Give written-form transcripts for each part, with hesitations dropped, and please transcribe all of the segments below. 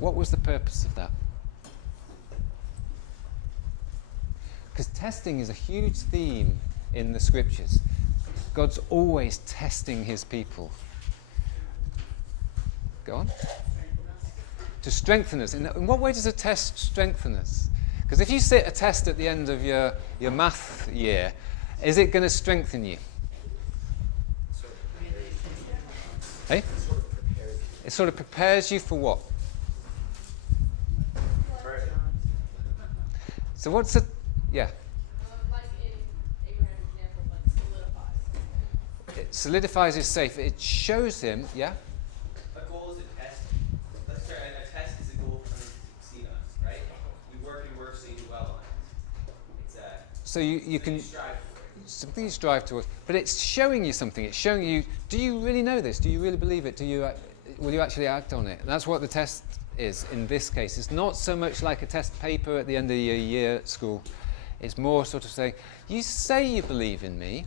What was the purpose of that? Because testing is a huge theme in the scriptures. God's always testing his people. Go on. To strengthen us. In what way does a test strengthen us? Because if you sit a test at the end of your math year, is it going to strengthen you? Hey? It sort of prepares you for what? So what's it? Yeah. Like in Abraham's example, like solidifies. It solidifies his faith. It shows him, yeah? A goal is a test. A test is a goal for something to succeed on us, right? You work so you do well on it. It's so you can strive for it. Something you strive towards, but it's showing you something. It's showing you, do you really know this? Do you really believe it? Will you actually act on it? And that's what the test is in this case. It's not so much like a test paper at the end of your year at school. It's more sort of saying, you say you believe in me.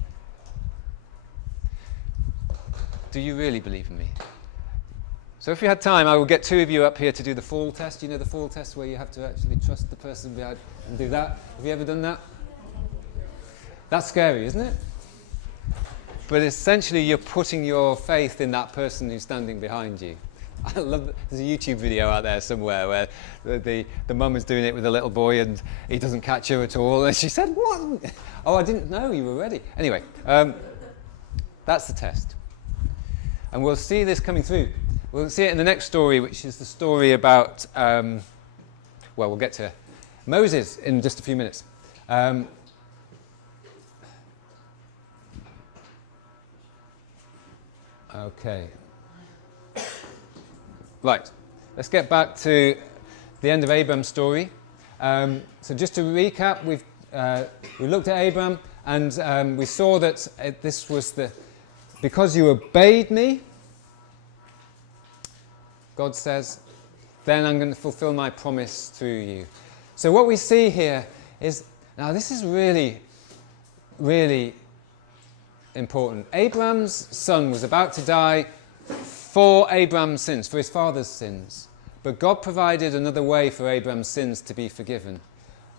Do you really believe in me? So if you had time, I will get two of you up here to do the fall test. You know the fall test where you have to actually trust the person behind and do that? Have you ever done that? That's scary, isn't it? But essentially you're putting your faith in that person who's standing behind you. I love there's a YouTube video out there somewhere where the mum is doing it with a little boy and he doesn't catch her at all. And she said, what? Oh, I didn't know you were ready. Anyway, that's the test. And we'll see this coming through. We'll see it in the next story, which is the story about, well, we'll get to Moses in just a few minutes. Okay. Right, let's get back to the end of Abram's story. So just to recap, we looked at Abram and we saw that this was because you obeyed me, God says, then I'm going to fulfill my promise through you. So what we see here is, now this is really, really important. Abram's son was about to die for Abram's sins, for his father's sins. But God provided another way for Abram's sins to be forgiven.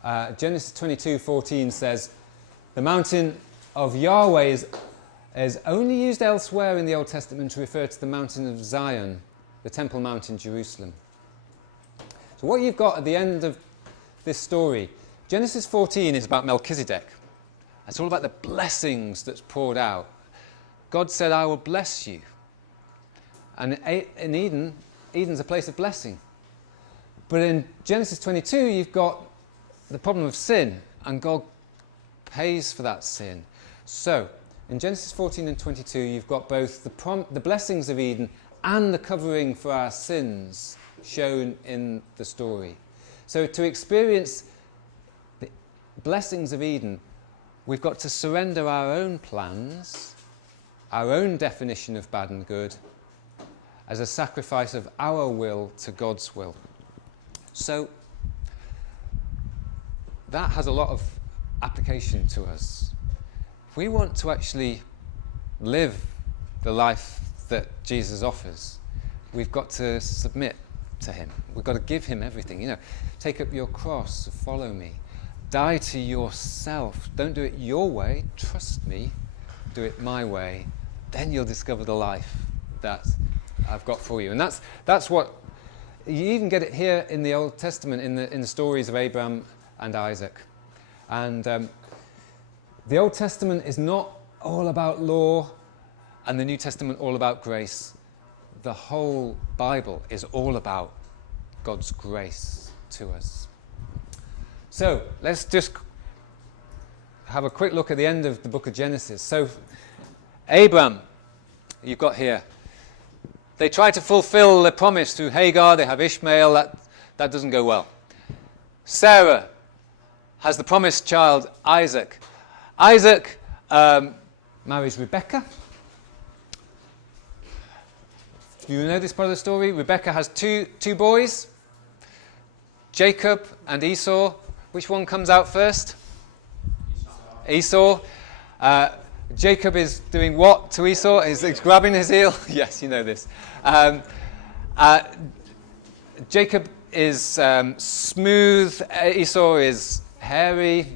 Genesis 22:14 says, the mountain of Yahweh is only used elsewhere in the Old Testament to refer to the mountain of Zion, the Temple Mount in Jerusalem. So what you've got at the end of this story, Genesis 14 is about Melchizedek. It's all about the blessings that's poured out. God said, I will bless you. And in Eden, Eden's a place of blessing. But in Genesis 22, you've got the problem of sin, and God pays for that sin. So, in Genesis 14 and 22, you've got both the blessings of Eden and the covering for our sins shown in the story. So to experience the blessings of Eden, we've got to surrender our own plans, our own definition of bad and good, as a sacrifice of our will to God's will. So that has a lot of application to us. If we want to actually live the life that Jesus offers, we've got to submit to him. We've got to give him everything. You know, take up your cross, follow me. Die to yourself. Don't do it your way. Trust me. Do it my way. Then you'll discover the life that I've got for you. And that's what you even get it here in the Old Testament, in the stories of Abraham and Isaac. And the Old Testament is not all about law, and the New Testament all about grace. The whole Bible is all about God's grace to us. So let's just have a quick look at the end of the book of Genesis. So Abram, you've got here. They try to fulfill the promise through Hagar. They have Ishmael. That doesn't go well. Sarah has the promised child, Isaac. Isaac marries Rebekah. Do you know this part of the story? Rebekah has two boys, Jacob and Esau. Which one comes out first? Esau. Jacob is doing what to Esau? He's grabbing his heel. Yes, you know this. Jacob is smooth, Esau is hairy.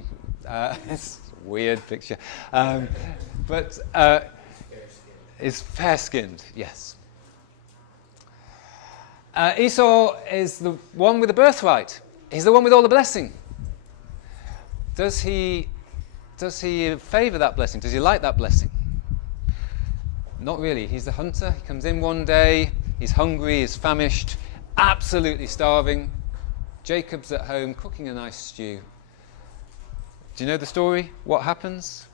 It's a weird picture. But is fair-skinned, yes. Esau is the one with the birthright. He's the one with all the blessing. Does he favour that blessing? Does he like that blessing? Not really. He's the hunter. He comes in one day. He's hungry. He's famished. Absolutely starving. Jacob's at home cooking a nice stew. Do you know the story? What happens?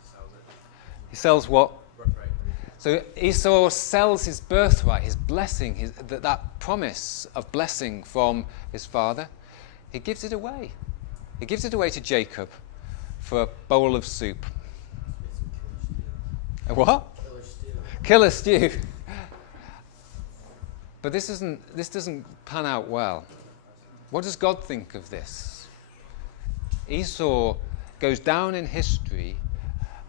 He sells what? Birthright. So Esau sells his birthright, his blessing, that promise of blessing from his father. He gives it away. He gives it away to Jacob for a bowl of soup. A what? Killer stew. But this doesn't pan out well. What does God think of this? Esau goes down in history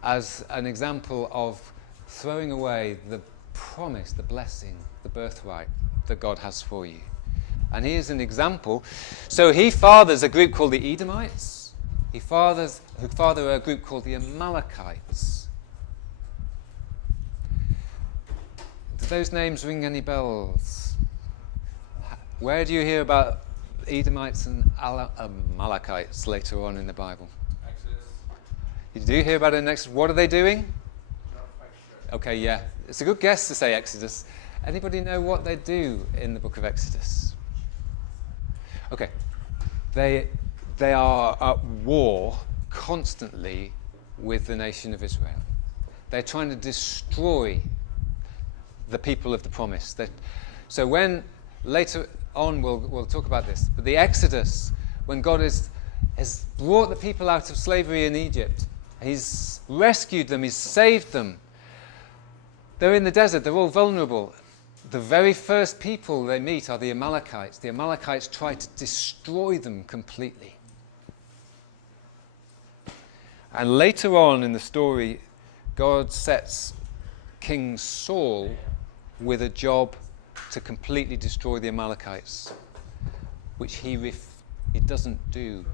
as an example of throwing away the promise, the blessing, the birthright that God has for you. And he is an example. So he fathers a group called the Edomites. He fathers a group called the Amalekites. Do those names ring any bells? Where do you hear about Edomites and Amalekites later on in the Bible? Exodus. You do hear about it next. What are they doing? Not quite sure. Okay, yeah. It's a good guess to say Exodus. Anybody know what they do in the book of Exodus? Okay. They are at war constantly with the nation of Israel. They're trying to destroy the people of the promise. So when later on we'll talk about this, but the Exodus, when God has brought the people out of slavery in Egypt, he's rescued them, he's saved them. They're in the desert, they're all vulnerable. The very first people they meet are the Amalekites. The Amalekites try to destroy them completely. And later on in the story, God sets King Saul with a job to completely destroy the Amalekites, which he doesn't do.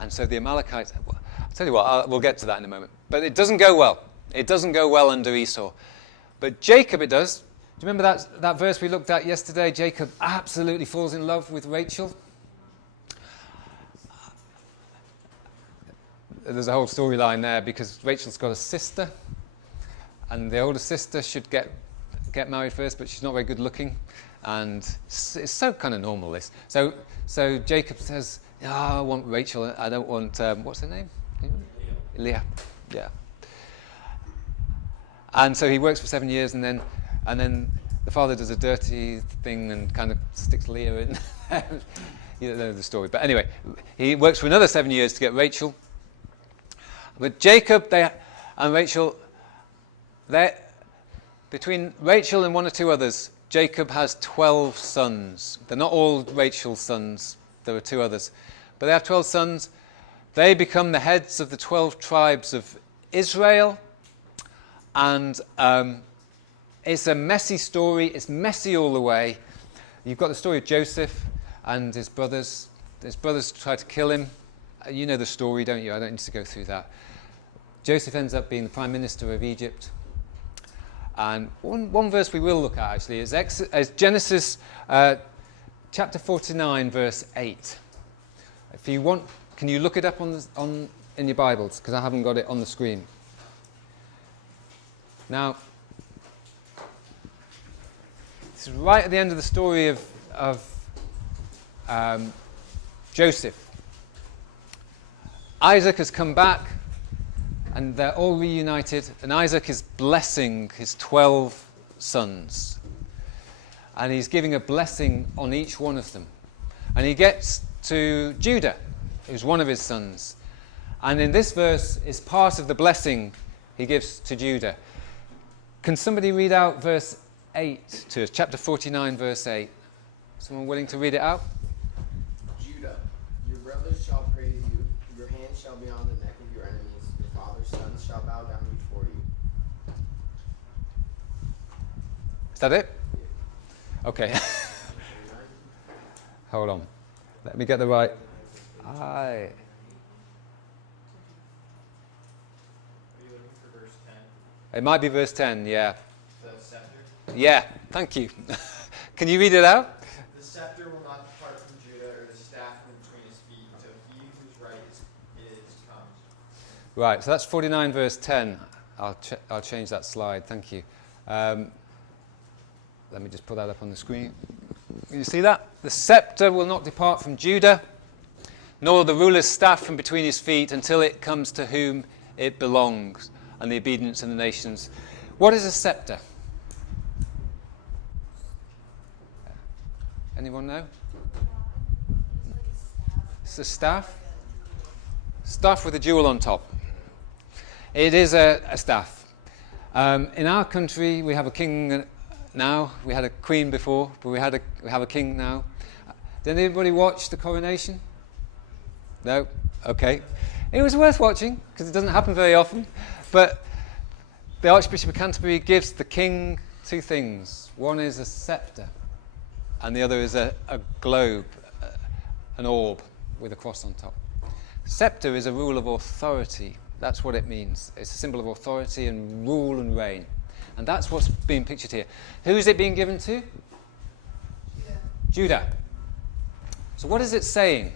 And so the Amalekites, I'll tell you what, we'll get to that in a moment. But it doesn't go well. It doesn't go well under Esau. But Jacob, it does. Do you remember that verse we looked at yesterday? Jacob absolutely falls in love with Rachel. There's a whole storyline there because Rachel's got a sister, and the older sister should get married first, but she's not very good looking, and it's so kind of normal this. So Jacob says, I want Rachel. I don't want what's her name? Leah. Yeah. And so he works for 7 years, and then the father does a dirty thing and kind of sticks Leah in. You don't know the story, but anyway, he works for another 7 years to get Rachel. But Jacob and Rachel, between Rachel and one or two others, Jacob has 12 sons. They're not all Rachel's sons. There are two others. But they have 12 sons. They become the heads of the 12 tribes of Israel. And it's a messy story. It's messy all the way. You've got the story of Joseph and his brothers. His brothers try to kill him. You know the story, don't you? I don't need to go through that. Joseph ends up being the prime minister of Egypt. And one verse we will look at, actually, is Genesis chapter 49, verse 8. If you want, can you look it up in your Bibles? Because I haven't got it on the screen. Now, this is right at the end of the story of Joseph. Isaac has come back, and they're all reunited, and Isaac is blessing his 12 sons. And he's giving a blessing on each one of them. And he gets to Judah, who's one of his sons. And in this verse is part of the blessing he gives to Judah. Can somebody read out verse 8 to us? Chapter 49, verse 8. Someone willing to read it out? Judah, your brothers shall praise you. Your hand shall be on the neck of your enemies. Your father's sons shall bow down before you. Is that it? Okay. Hold on. Let me get the right. Are you looking for verse 10? It might be verse 10, yeah. The scepter? Yeah, thank you. Can you read it out? The scepter will not depart from Judah, or the staff from between his feet, until he whose right is comes. Right, so that's 49 verse 10. I'll change that slide, thank you. Let me just put that up on the screen. You see that? The scepter will not depart from Judah, nor the ruler's staff from between his feet, until it comes to whom it belongs, and the obedience of the nations. What is a scepter? Anyone know? It's a staff. Staff with a jewel on top. It is a staff. In our country, we have a king now. We had a queen before, but we have a king now. Did anybody watch the coronation? No? Okay. It was worth watching, because it doesn't happen very often. But the Archbishop of Canterbury gives the king two things. One is a scepter, and the other is a globe, an orb with a cross on top. Scepter is a rule of authority. That's what it means. It's a symbol of authority and rule and reign. And that's what's being pictured here. Who is it being given to? Judah. So what is it saying?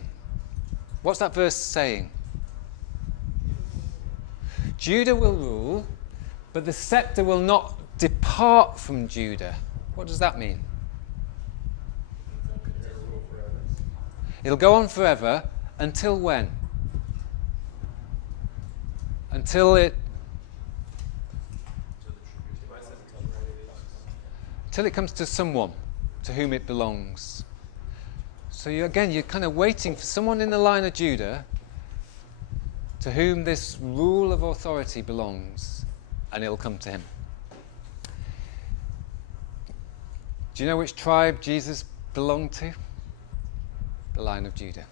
What's that verse saying? Judah will rule, but the scepter will not depart from Judah. What does that mean? It'll go on forever until when? Until it comes to someone to whom it belongs. So you're kind of waiting for someone in the line of Judah to whom this rule of authority belongs, and it'll come to him. Do you know which tribe Jesus belonged to? The line of Judah.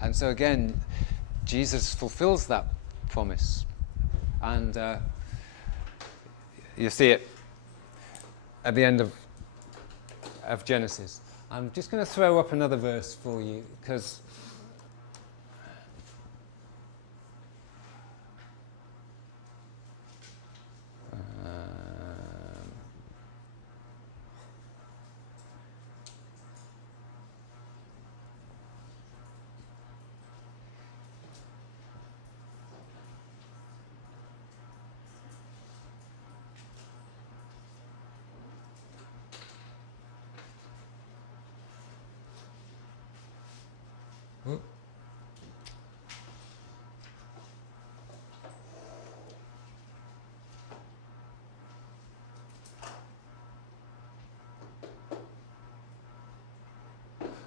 And so again, Jesus fulfills that promise. And you see it at the end of Genesis. I'm just going to throw up another verse for you, because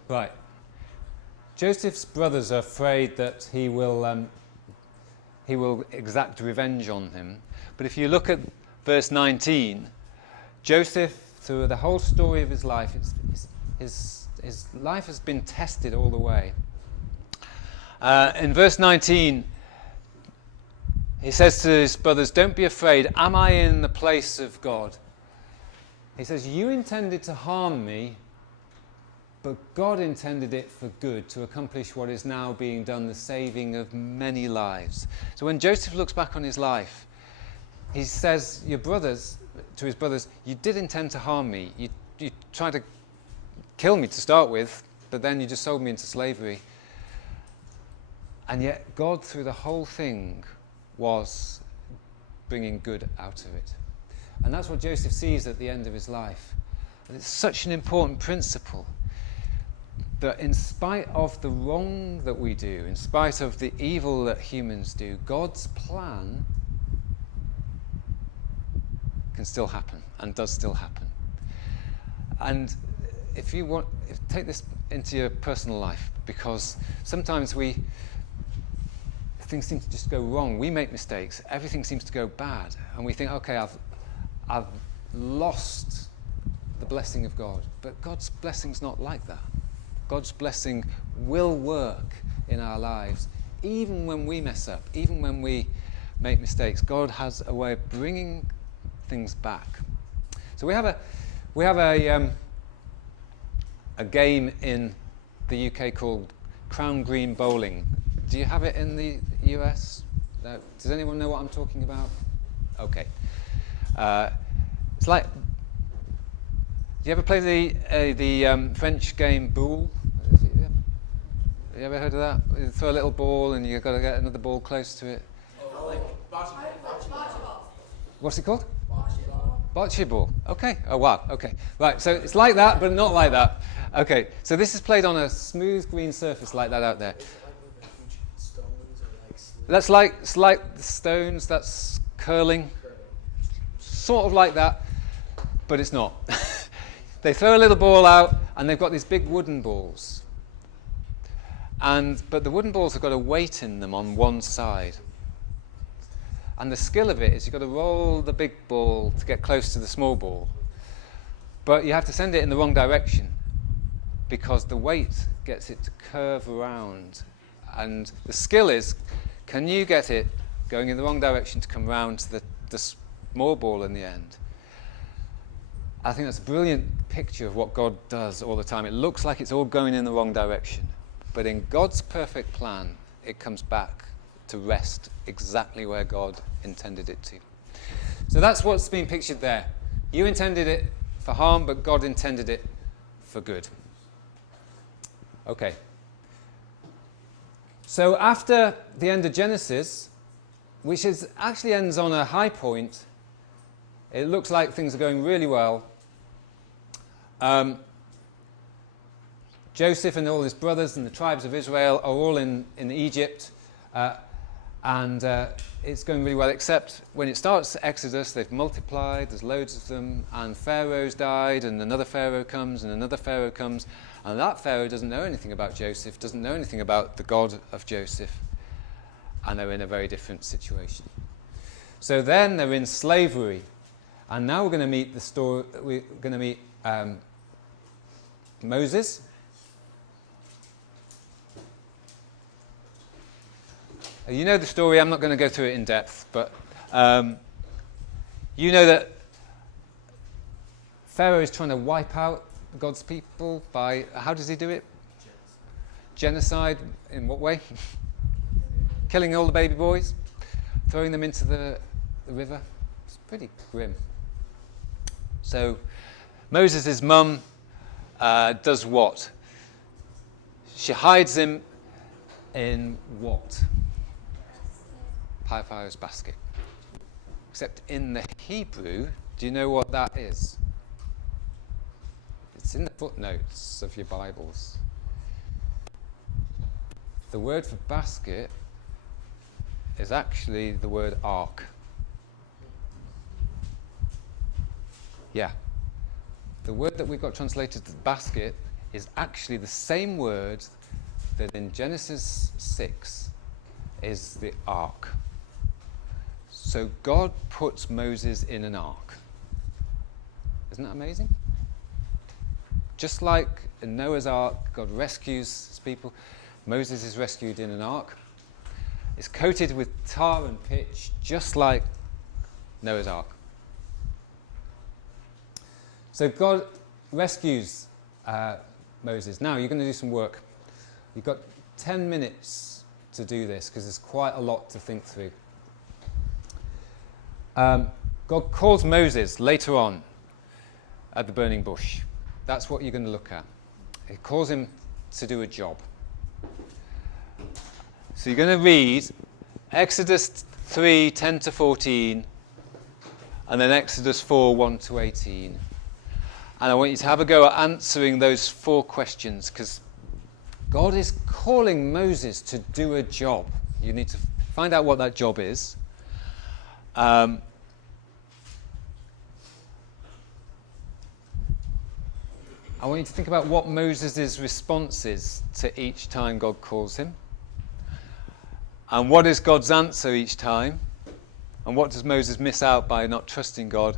right. Joseph's brothers are afraid that he will exact revenge on him. But if you look at verse 19, Joseph, through the whole story of his life, his life has been tested all the way. In verse 19, he says to his brothers, "Don't be afraid. Am I in the place of God?" He says, "You intended to harm me, but God intended it for good, to accomplish what is now being done, the saving of many lives." So when Joseph looks back on his life, he says, to his brothers, "You did intend to harm me. You tried to kill me to start with, but then you just sold me into slavery. And yet God, through the whole thing, was bringing good out of it." And that's what Joseph sees at the end of his life. And it's such an important principle, that in spite of the wrong that we do, in spite of the evil that humans do, God's plan can still happen and does still happen. And if you want, take this into your personal life, because sometimes things seem to just go wrong. We make mistakes. Everything seems to go bad, and we think, okay, I've lost the blessing of God. But God's blessing's not like that. God's blessing will work in our lives, even when we mess up, even when we make mistakes. God has a way of bringing things back. So we have a game in the UK called Crown Green bowling. Do you have it in the US? Does anyone know what I'm talking about? Okay. It's like, do you ever play the French game boule? Have you ever heard of that? You throw a little ball and you've got to get another ball close to it. Oh, like bocce What's it called? ball. Bocce ball. Okay. Oh wow. Okay. Right. So it's like that, but not like that. Okay. So this is played on a smooth green surface like that out there. Is it like with the huge stones or like slits? That's like stones. That's curling. Sort of like that, but it's not. They throw a little ball out, and they've got these big wooden balls. But the wooden balls have got a weight in them on one side. And the skill of it is you've got to roll the big ball to get close to the small ball. But you have to send it in the wrong direction because the weight gets it to curve around. And the skill is, can you get it going in the wrong direction to come round to the small ball in the end? I think that's a brilliant picture of what God does all the time. It looks like it's all going in the wrong direction. But in God's perfect plan, it comes back to rest exactly where God intended it to. So that's what's being pictured there. You intended it for harm, but God intended it for good. Okay. So after the end of Genesis, which actually ends on a high point, it looks like things are going really well. Joseph and all his brothers and the tribes of Israel are all in Egypt. And it's going really well, except when it starts Exodus, they've multiplied, there's loads of them, and Pharaoh's died, and another Pharaoh comes, and another Pharaoh comes, and that Pharaoh doesn't know anything about Joseph, doesn't know anything about the God of Joseph, and they're in a very different situation. So then they're in slavery, and now we're going to meet Moses. You know the story, I'm not going to go through it in depth, but you know that Pharaoh is trying to wipe out God's people by, how does he do it? Genocide. In what way? Killing all the baby boys, throwing them into the river. It's pretty grim. So Moses' mum does what? She hides him in what? Pharaoh's basket. Except in the Hebrew, do you know what that is? It's in the footnotes of your Bibles. The word for basket is actually the word ark. Yeah. The word that we got translated as basket is actually the same word that in Genesis 6 is the ark. So God puts Moses in an ark. Isn't that amazing? Just like in Noah's ark, God rescues his people, Moses is rescued in an ark. It's coated with tar and pitch, just like Noah's ark. So God rescues Moses. Now you're going to do some work. You've got 10 minutes to do this because there's quite a lot to think through. God calls Moses later on at the burning bush. That's what you're going to look at. He calls him to do a job. So you're going to read Exodus 3, 10 to 14, and then Exodus 4, 1 to 18. And I want you to have a go at answering those 4 questions, because God is calling Moses to do a job. You need to find out what that job is. I want you to think about what Moses' response is to each time God calls him. And what is God's answer each time? And what does Moses miss out by not trusting God?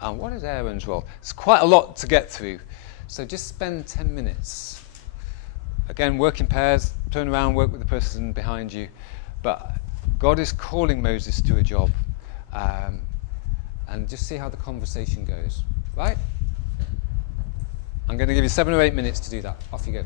And what is Aaron's role? It's quite a lot to get through. So just spend 10 minutes. Again, work in pairs, turn around, work with the person behind you. But God is calling Moses to a job. And just see how the conversation goes. Right? I'm going to give you 7 or 8 minutes to do that. Off you go.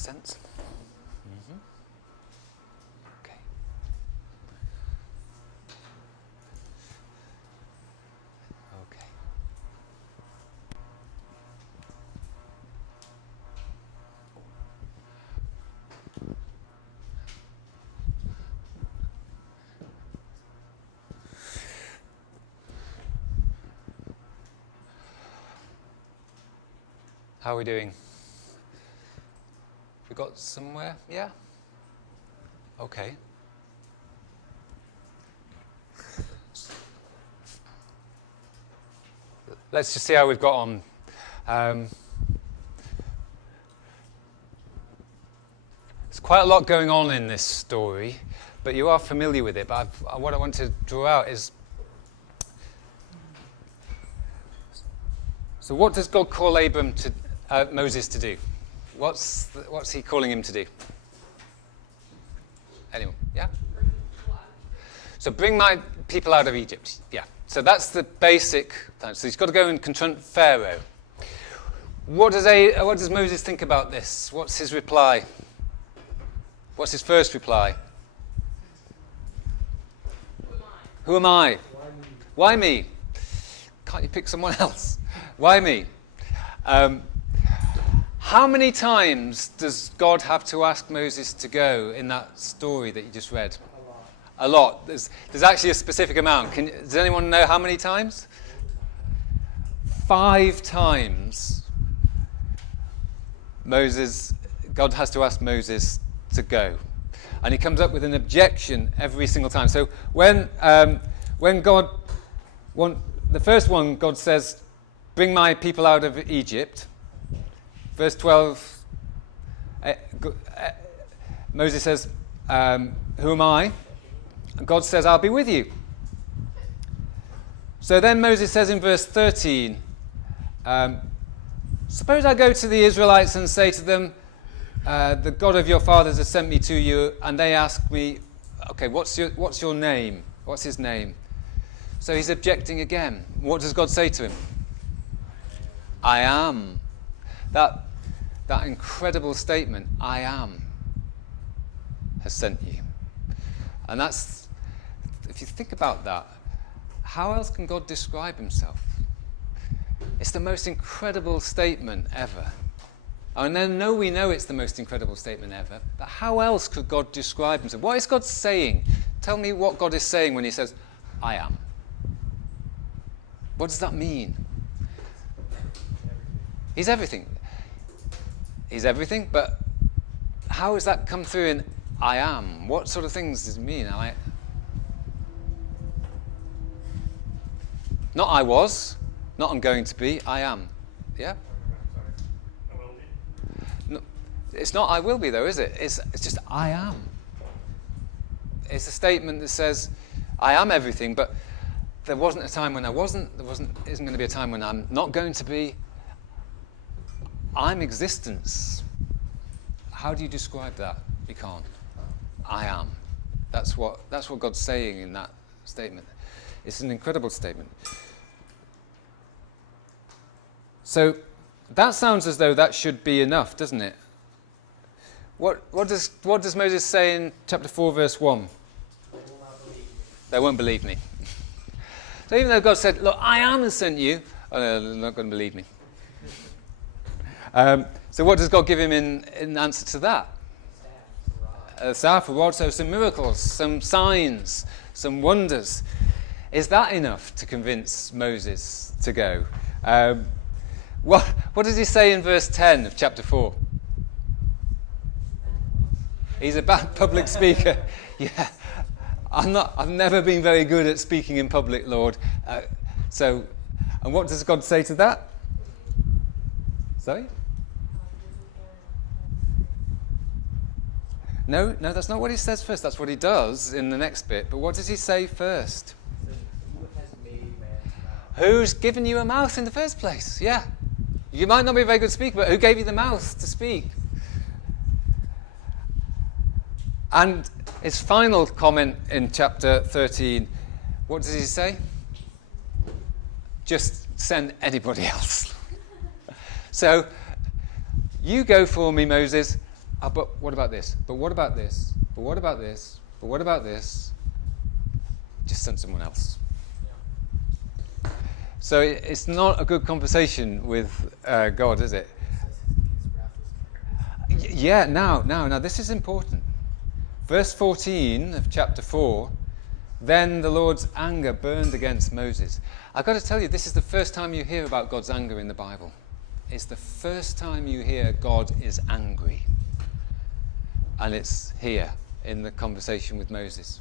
makes sense. Okay. Okay. How are we doing? We got somewhere? Yeah? Okay. Let's just see how we've got on. There's quite a lot going on in this story, but you are familiar with it. But what I want to draw out is, so what does God call Moses to do? What's he calling him to do? Anyone? Yeah? So bring my people out of Egypt. Yeah. So that's the basic plan. So he's got to go and confront Pharaoh. What does Moses think about this? What's his reply? What's his first reply? Who am I? Why me? Can't you pick someone else? Why me? How many times does God have to ask Moses to go in that story that you just read? A lot. There's actually a specific amount. Does anyone know how many times? 5 times God has to ask Moses to go. And he comes up with an objection every single time. So when God, the first one, God says, bring my people out of Egypt. Verse 12, Moses says, who am I? And God says, I'll be with you. So then Moses says in verse 13, suppose I go to the Israelites and say to them, the God of your fathers has sent me to you, and they ask me, okay, what's your name? What's his name? So he's objecting again. What does God say to him? I am. That incredible statement, I am, has sent you. And that's, if you think about that, how else can God describe himself? It's the most incredible statement ever. And then we know it's the most incredible statement ever, but how else could God describe himself? What is God saying? Tell me what God is saying when he says, I am. What does that mean? He's everything. He's everything, but how has that come through in I am? What sort of things does it mean? Not I was, not I'm going to be, I am. Yeah? No, it's not I will be though, is it? It's just I am. It's a statement that says I am everything, but there wasn't a time when I wasn't, isn't going to be a time when I'm not going to be. I'm existence. How do you describe that? You can't. I am. That's what God's saying in that statement. It's an incredible statement. So that sounds as though that should be enough, doesn't it? What does Moses say in chapter 4, verse 1? They won't believe me. So even though God said, look, I am has sent you, oh no, they're not going to believe me. So what does God give him in answer to that? A staff, a rod, so some miracles, some signs, some wonders. Is that enough to convince Moses to go? What does he say in verse 10 of chapter 4? He's a bad public speaker. Yeah, I've never been very good at speaking in public, Lord. And what does God say to that? Sorry? No, that's not what he says first. That's what he does in the next bit. But what does he say first? Who has made man's mouth? Who's given you a mouth in the first place? Yeah. You might not be a very good speaker, but who gave you the mouth to speak? And his final comment in chapter 13, what does he say? Just send anybody else. So, you go for me, Moses. but what about this? But what about this? But what about this? But what about this? Just send someone else. So it's not a good conversation with God, is it? Yeah, now, this is important. Verse 14 of chapter 4, then the Lord's anger burned against Moses. I've got to tell you, this is the first time you hear about God's anger in the Bible. It's the first time you hear God is angry. And it's here in the conversation with Moses.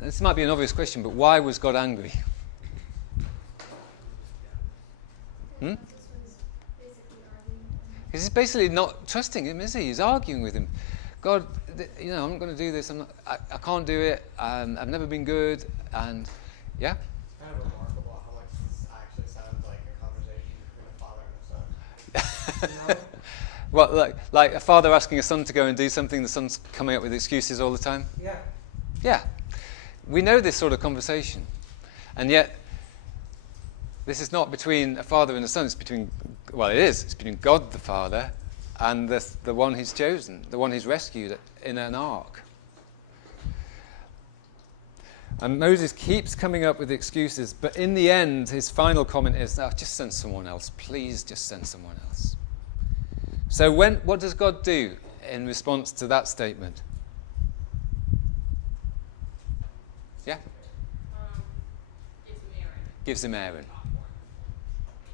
This might be an obvious question, but why was God angry? Because he's basically not trusting him, is he? He's arguing with him. God, I'm not going to do this. I can't do it. I've never been good. And yeah. It's kind of remarkable how much this actually sounds like a conversation between a father and a son. Well, like a father asking a son to go and do something, the son's coming up with excuses all the time. Yeah. Yeah. We know this sort of conversation. And yet, this is not between a father and a son. It's between, well, it is. It's between God the Father and the one he's chosen, the one he's rescued in an ark. And Moses keeps coming up with excuses, but in the end, his final comment is, just send someone else. Please just send someone else. So what does God do in response to that statement? Yeah? Gives him Aaron.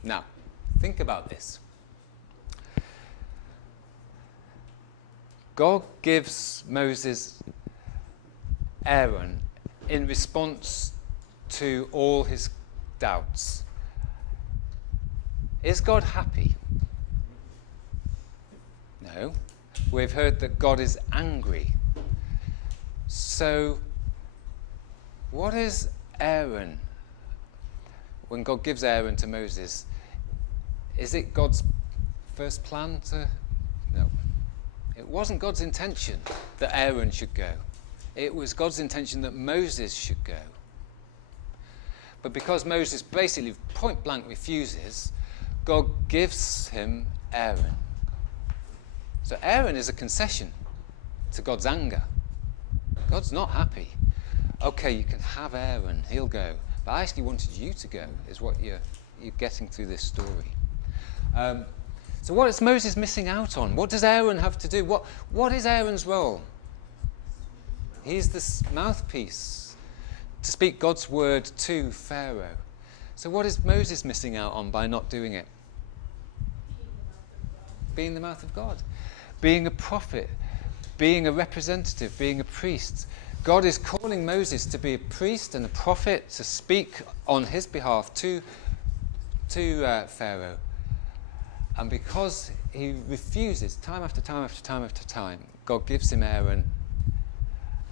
Now, think about this. God gives Moses Aaron in response to all his doubts. Is God happy? No. We've heard that God is angry. So, what is Aaron? When God gives Aaron to Moses, is it God's first plan to? No. It wasn't God's intention that Aaron should go. It was God's intention that Moses should go. But because Moses basically point blank refuses, God gives him Aaron. So Aaron is a concession to God's anger. God's not happy. Okay, you can have Aaron, he'll go. But I actually wanted you to go, is what you're getting through this story. So what is Moses missing out on? What does Aaron have to do? What is Aaron's role? He's the mouthpiece to speak God's word to Pharaoh. So what is Moses missing out on by not doing it? Being the mouth of God. Being a prophet. Being a representative. Being a priest. God is calling Moses to be a priest and a prophet, to speak on his behalf to Pharaoh. And because he refuses time after time after time after time, God gives him Aaron,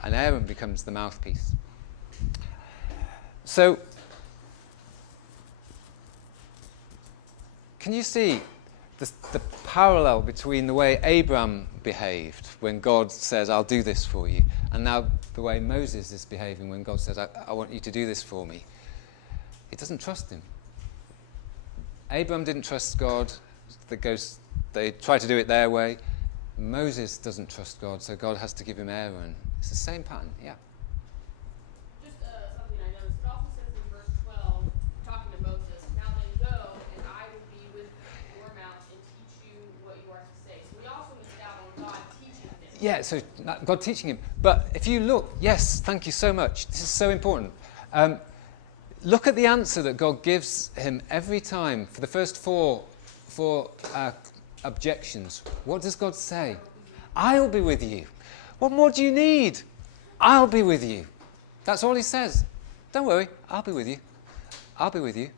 and Aaron becomes the mouthpiece. So, can you see the parallel between the way Abraham behaved when God says, I'll do this for you, and now the way Moses is behaving when God says, I want you to do this for me? He doesn't trust him. Abraham didn't trust God. They try to do it their way. Moses doesn't trust God, so God has to give him Aaron. It's the same pattern, yeah. Just something I noticed. It also says in verse 12, talking to Moses, now then go, and I will be with your mouth and teach you what you are to say. So we also missed out on God teaching him. Yeah, so God teaching him. But if you look, yes, thank you so much. This is so important. Look at the answer that God gives him every time for the first four objections. What does God say? I'll be with you. What more do you need? I'll be with you. That's all he says. Don't worry, I'll be with you. I'll be with you.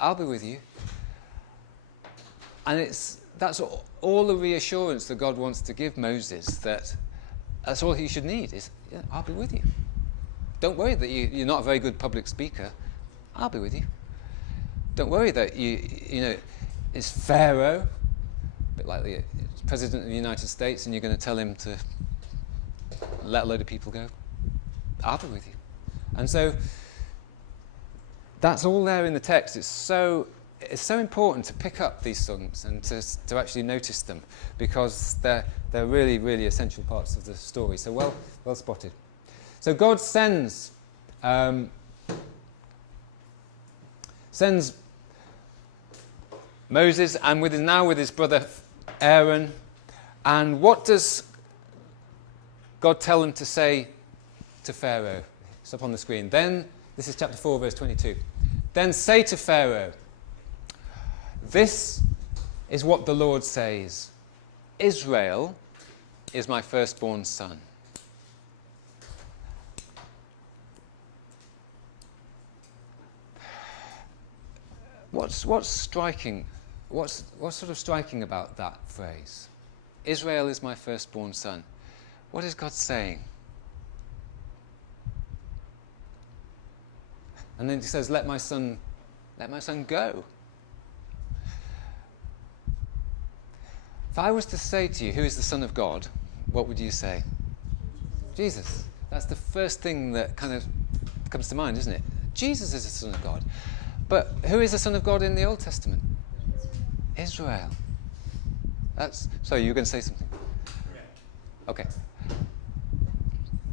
I'll be with you. And that's all the reassurance that God wants to give Moses, that's all he should need is, yeah, I'll be with you. Don't worry that you're not a very good public speaker. I'll be with you. Don't worry that it's Pharaoh, a bit like the President of the United States, and you're going to tell him to let a load of people go. I'll be with you. And so that's all there in the text. It's so it's so important to pick up these songs and to actually notice them, because they're really, really essential parts of the story. So well spotted. So God sends Moses, and with his brother Aaron. And what does God tell them to say to Pharaoh? It's up on the screen. Then, this is chapter 4, verse 22. Then say to Pharaoh, this is what the Lord says. Israel is my firstborn son. What's striking? What's sort of striking about that phrase? Israel is my firstborn son. What is God saying? And then he says, let my son go. If I was to say to you, who is the Son of God, what would you say? Jesus. That's the first thing that kind of comes to mind, isn't it? Jesus is the Son of God. But who is the Son of God in the Old Testament? Israel. Sorry, you were going to say something? Okay.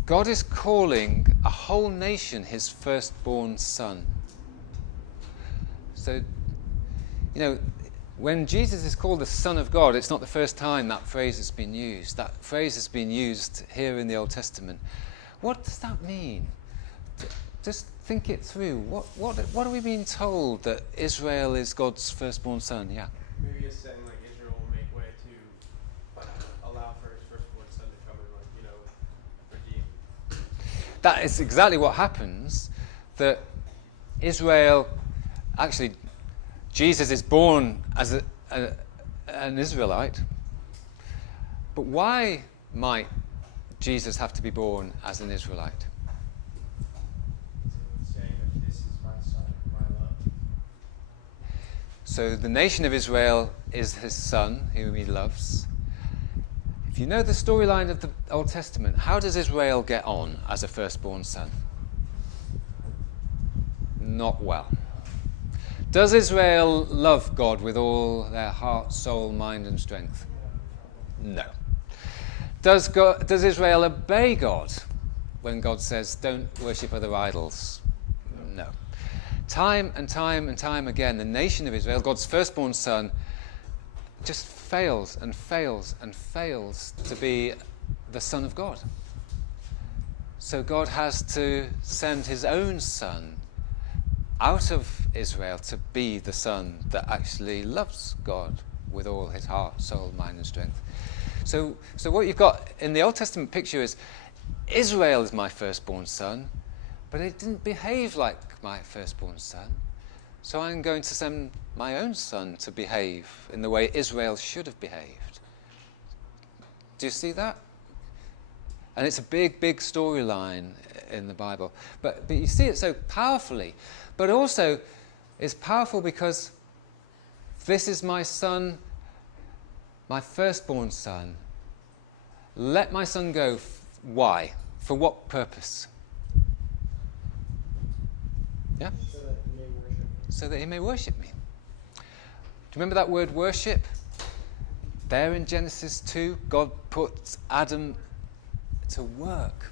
God is calling a whole nation his firstborn son. So, when Jesus is called the Son of God, it's not the first time that phrase has been used. That phrase has been used here in the Old Testament. What does that mean? Just think it through. What are we being told that Israel is God's firstborn son? Yeah. Maybe it's saying like Israel will make way to allow for his firstborn son to come and redeem. That is exactly what happens. That Israel, actually, Jesus is born as an Israelite. But why might Jesus have to be born as an Israelite? Saying that this is my son, my love. So the nation of Israel is his son, whom he loves. If you know the storyline of the Old Testament, how does Israel get on as a firstborn son? Not well. Does Israel love God with all their heart, soul, mind, and strength? No. Does Israel obey God when God says, don't worship other idols? No. Time and time and time again, the nation of Israel, God's firstborn son, just fails and fails and fails to be the Son of God. So God has to send his own son out of Israel to be the son that actually loves God with all his heart, soul, mind, and strength. So what you've got in the Old Testament picture is Israel is my firstborn son, but it didn't behave like my firstborn son. So I'm going to send my own son to behave in the way Israel should have behaved. Do you see that? And it's a big, big storyline in the Bible. But you see it so powerfully. But also, it's powerful because this is my son, my firstborn son. Let my son go. Why? For what purpose? Yeah? So that he may worship me. Do you remember that word worship? There in Genesis 2, God puts Adam to work.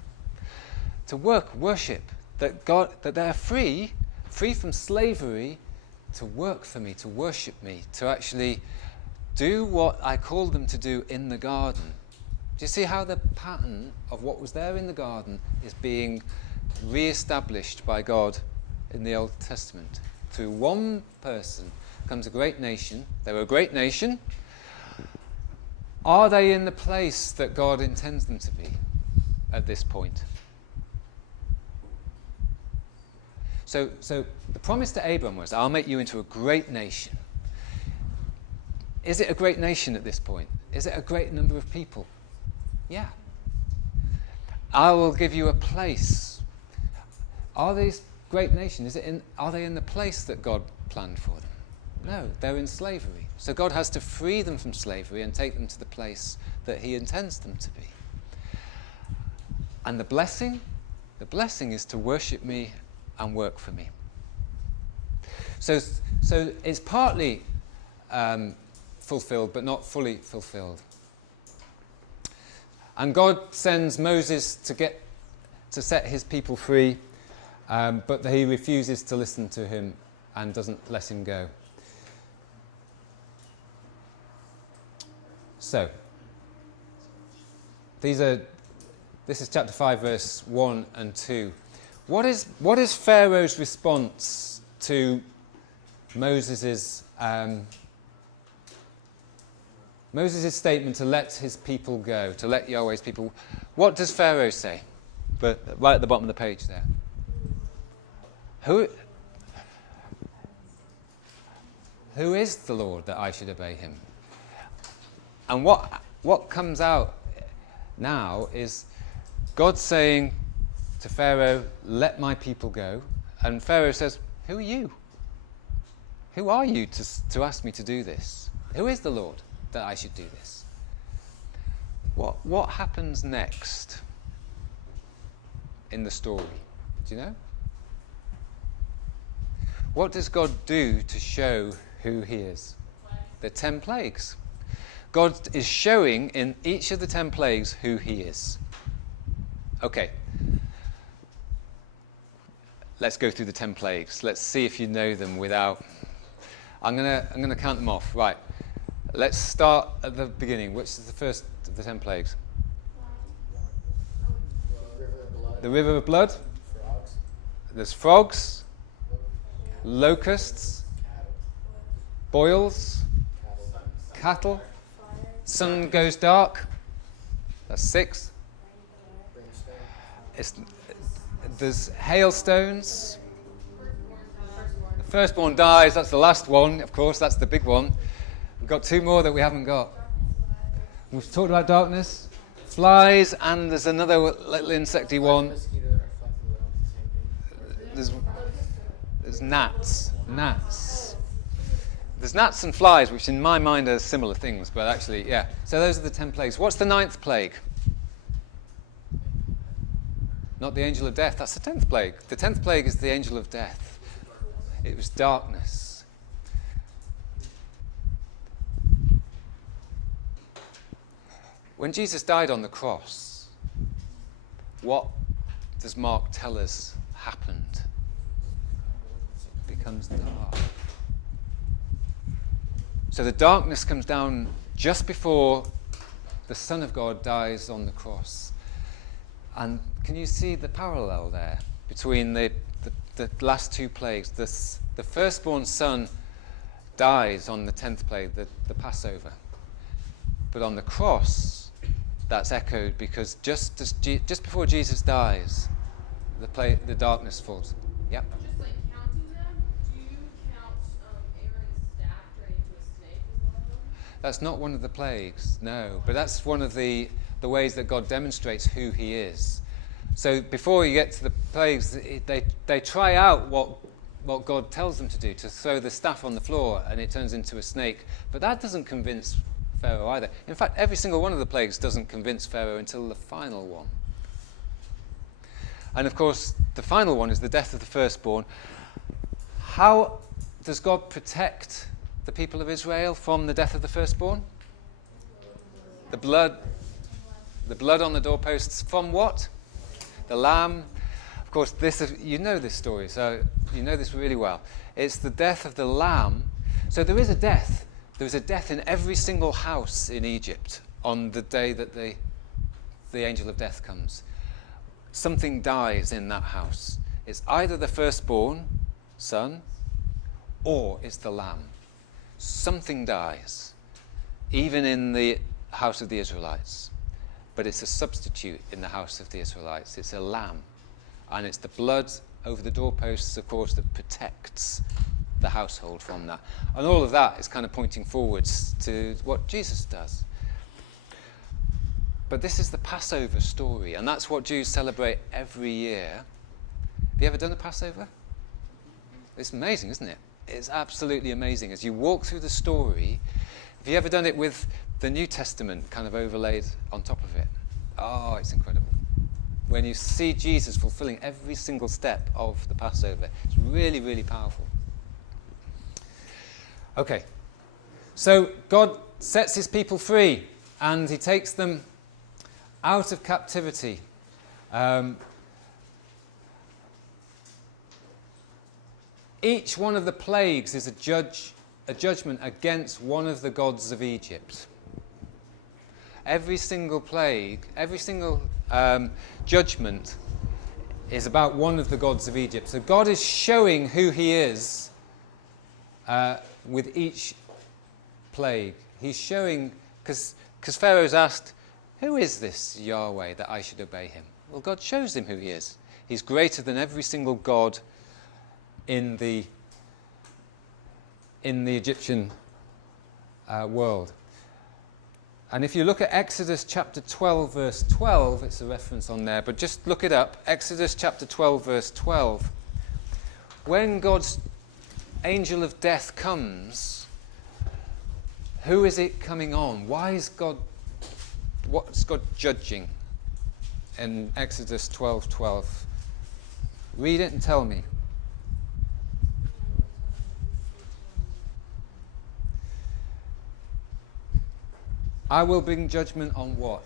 To worship. That they're free from slavery, to work for me, to worship me, to actually do what I called them to do in the garden. Do you see how the pattern of what was there in the garden is being re-established by God in the Old Testament? Through one person comes a great nation. They were a great nation. Are they in the place that God intends them to be at this point? So the promise to Abram was, I'll make you into a great nation. Is it a great nation at this point? Is it a great number of people? Yeah. I will give you a place. Are these great nations, are they in the place that God planned for them? No, they're in slavery. So God has to free them from slavery and take them to the place that he intends them to be. And the blessing is to worship me and work for me. So it's partly fulfilled, but not fully fulfilled. And God sends Moses to set his people free, but he refuses to listen to him and doesn't let him go. So, this is chapter 5, verse 1 and 2. What is Pharaoh's response to Moses' statement to let his people go, to let Yahweh's people? What does Pharaoh say? But right at the bottom of the page there. Who is the Lord that I should obey him? And what comes out now is God saying to Pharaoh, let my people go. And Pharaoh says, who are you? Who are you to ask me to do this? Who is the Lord that I should do this? What happens next in the story? Do you know? What does God do to show who he is? The 10 plagues. God is showing in each of the 10 plagues who he is. Okay. Let's go through the 10 plagues. Let's see if you know them without... I'm gonna count them off. Right. Let's start at the beginning. Which is the first of the 10 plagues? The river of blood. Frogs. There's frogs. Locusts. Boils. Cattle. Sun goes dark. That's 6. There's hailstones. The firstborn dies. That's the last one, of course. That's the big one. We've got 2 more that we haven't got. We've talked about darkness, flies, and there's another little insecty one. There's gnats. There's gnats and flies, which in my mind are similar things, but actually, yeah. So those are the 10 plagues. What's the 9th plague? Not the angel of death. That's the 10th plague. The 10th plague is the angel of death. It was darkness. When Jesus died on the cross, what does Mark tell us happened? It becomes dark. So the darkness comes down just before the Son of God dies on the cross. And can you see the parallel there between the last 2 plagues? The firstborn son dies on the 10th plague, the Passover. But on the cross, that's echoed because just before Jesus dies, the darkness falls. Yep. Just like counting them, do you count Aaron's staff turning into a snake as one of them? That's not one of the plagues, no. But that's one of the ways that God demonstrates who he is. So before you get to the plagues, they try out what God tells them to do, to throw the staff on the floor and it turns into a snake. But that doesn't convince Pharaoh either. In fact, every single one of the plagues doesn't convince Pharaoh until the final one. And of course, the final one is the death of the firstborn. How does God protect the people of Israel from the death of the firstborn? The blood on the doorposts. From what? The lamb. Of course, you know this story, so you know this really well. It's the death of the lamb. So there is a death. There is a death in every single house in Egypt on the day that the angel of death comes. Something dies in that house. It's either the firstborn son or it's the lamb. Something dies, even in the house of the Israelites. But it's a substitute in the house of the Israelites. It's a lamb. And it's the blood over the doorposts, of course, that protects the household from that. And all of that is kind of pointing forwards to what Jesus does. But this is the Passover story, and that's what Jews celebrate every year. Have you ever done a Passover? It's amazing, isn't it? It's absolutely amazing. As you walk through the story, have you ever done it with the New Testament kind of overlaid on top of it? Oh, it's incredible. When you see Jesus fulfilling every single step of the Passover, it's really, really powerful. Okay. So God sets his people free and he takes them out of captivity. Each one of the plagues is a judgment against one of the gods of Egypt. Every single plague, every single judgment is about one of the gods of Egypt. So God is showing who he is with each plague. He's showing, because Pharaoh's asked, who is this Yahweh that I should obey him? Well, God shows him who he is. He's greater than every single god in the Egyptian world. And if you look at Exodus chapter 12, verse 12, it's a reference on there, but just look it up. Exodus chapter 12, verse 12. When God's angel of death comes, who is it coming on? What's God judging in Exodus 12:12? Read it and tell me. I will bring judgment on what?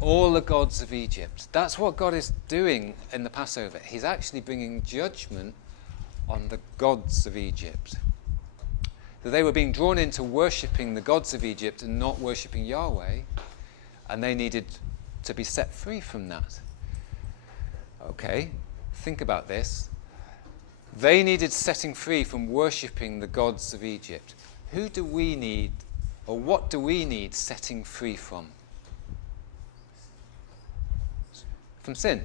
All the gods of Egypt. That's what God is doing in the Passover. He's actually bringing judgment on the gods of Egypt. That they were being drawn into worshipping the gods of Egypt and not worshipping Yahweh, and they needed to be set free from that. Okay, think about this. They needed setting free from worshipping the gods of Egypt. Who do we need, or what do we need setting free from? From sin.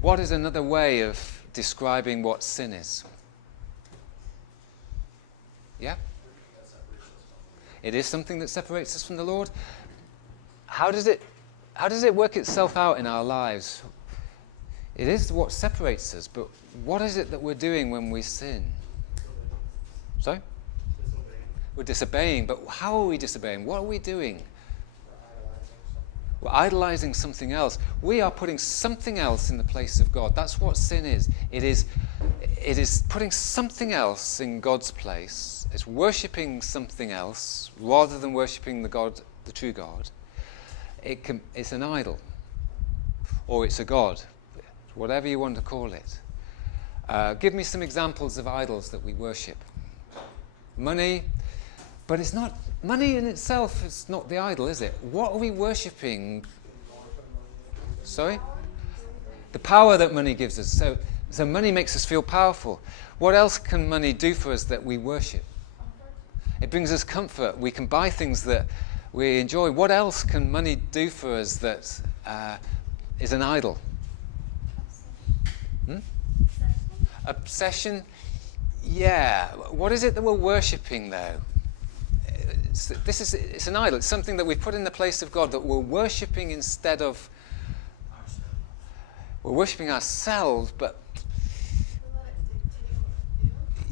What is another way of describing what sin is? Yeah? It is something that separates us from the Lord. How does it work itself out in our lives? It is what separates us, but what is it that we're doing when we sin? Sorry? We're disobeying, but how are we disobeying? What are we doing? We're idolizing something else. We are putting something else in the place of God. That's what sin is. It is putting something else in God's place. It's worshipping something else rather than worshipping the true God. It's an idol, or it's a god, whatever you want to call it. Give me some examples of idols that we worship. Money, but it's not money in itself. It's not the idol, is it? What are we worshipping? Sorry, the power that money gives us. So money makes us feel powerful. What else can money do for us that we worship? It brings us comfort. We can buy things that we enjoy. What else can money do for us that is an idol? Obsession? Yeah. What is it that we're worshipping, though? It's an idol. It's something that we've put in the place of God that we're worshipping instead of... We're worshipping ourselves, but...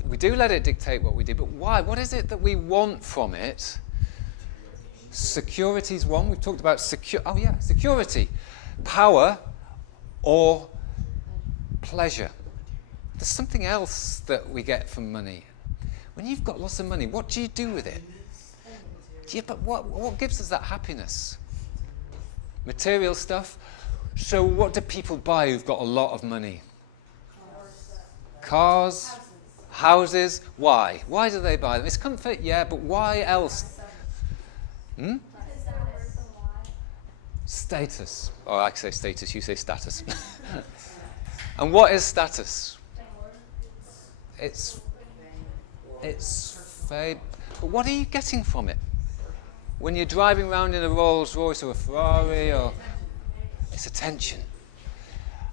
We do let it dictate what we do, but why? What is it that we want from it? Security is one. We've talked about security. Power or pleasure. There's something else that we get from money. When you've got lots of money, what do you do with it? Yeah, but what gives us that happiness? Material stuff. So what do people buy who've got a lot of money? Cars, houses. Why? Why do they buy them? It's comfort, yeah, but why else? Status. Oh, I say status, you say status. And what is status? It's fame. But what are you getting from it? When you're driving around in a Rolls Royce or a Ferrari, or it's attention.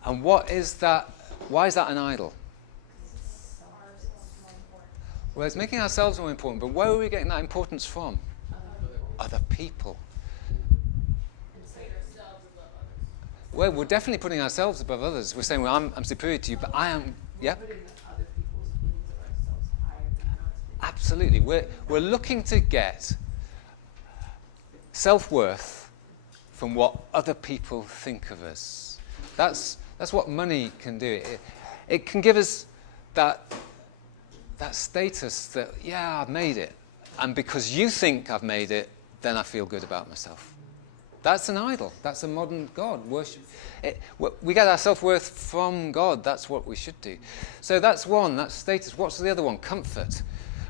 And what is that? Why is that an idol? Well, it's making ourselves more important, but where are we getting that importance from? Other people. Well, we're definitely putting ourselves above others. We're saying, well, I'm superior to you, but I am, yeah? Absolutely. We're looking to get self-worth from what other people think of us. That's what money can do. It can give us that that status that, yeah, I've made it. And because you think I've made it, then I feel good about myself. That's an idol. That's a modern God. Worship. We get our self-worth from God. That's what we should do. So that's one, that's status. What's the other one? Comfort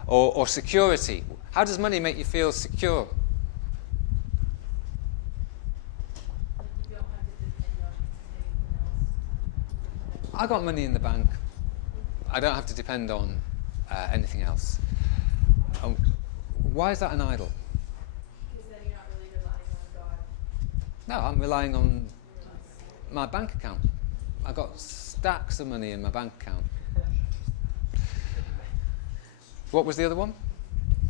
or security. How does money make you feel secure? You don't have to depend on anything else. I got money in the bank. I don't have to depend on anything else. Why is that an idol? Because then you're not really relying on God. No, I'm relying on my bank account. I've got stacks of money in my bank account. What was the other one?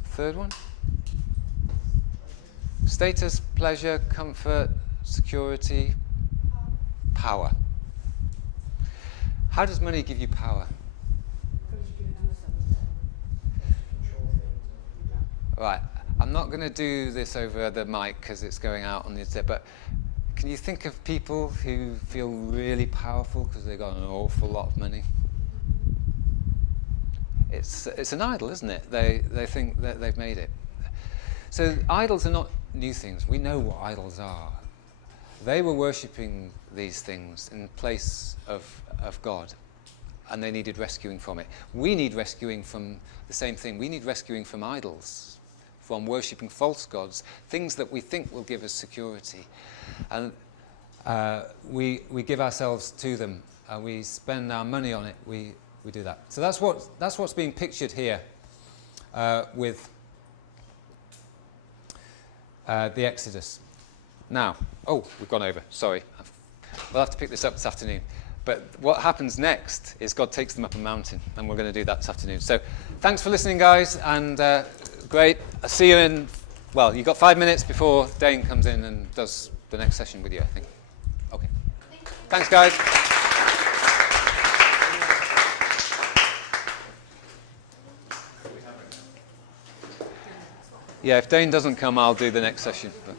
Third one? Status, pleasure, comfort, security, power. How does money give you power? Right, I'm not going to do this over the mic because it's going out on the internet, but can you think of people who feel really powerful because they've got an awful lot of money? It's an idol, isn't it? They think that they've made it. So idols are not new things. We know what idols are. They were worshipping these things in place of God, and they needed rescuing from it. We need rescuing from the same thing. We need rescuing from idols, from worshipping false gods, things that we think will give us security. And we give ourselves to them. We spend our money on it. We do that. So that's what's being pictured here with the Exodus. Now, we've gone over. Sorry. We'll have to pick this up this afternoon. But what happens next is God takes them up a mountain, and we're going to do that this afternoon. So thanks for listening, guys, and great. I'll see you in, you've got 5 minutes before Dane comes in and does the next session with you, I think. Okay. Thanks, guys. Yeah, if Dane doesn't come, I'll do the next session. But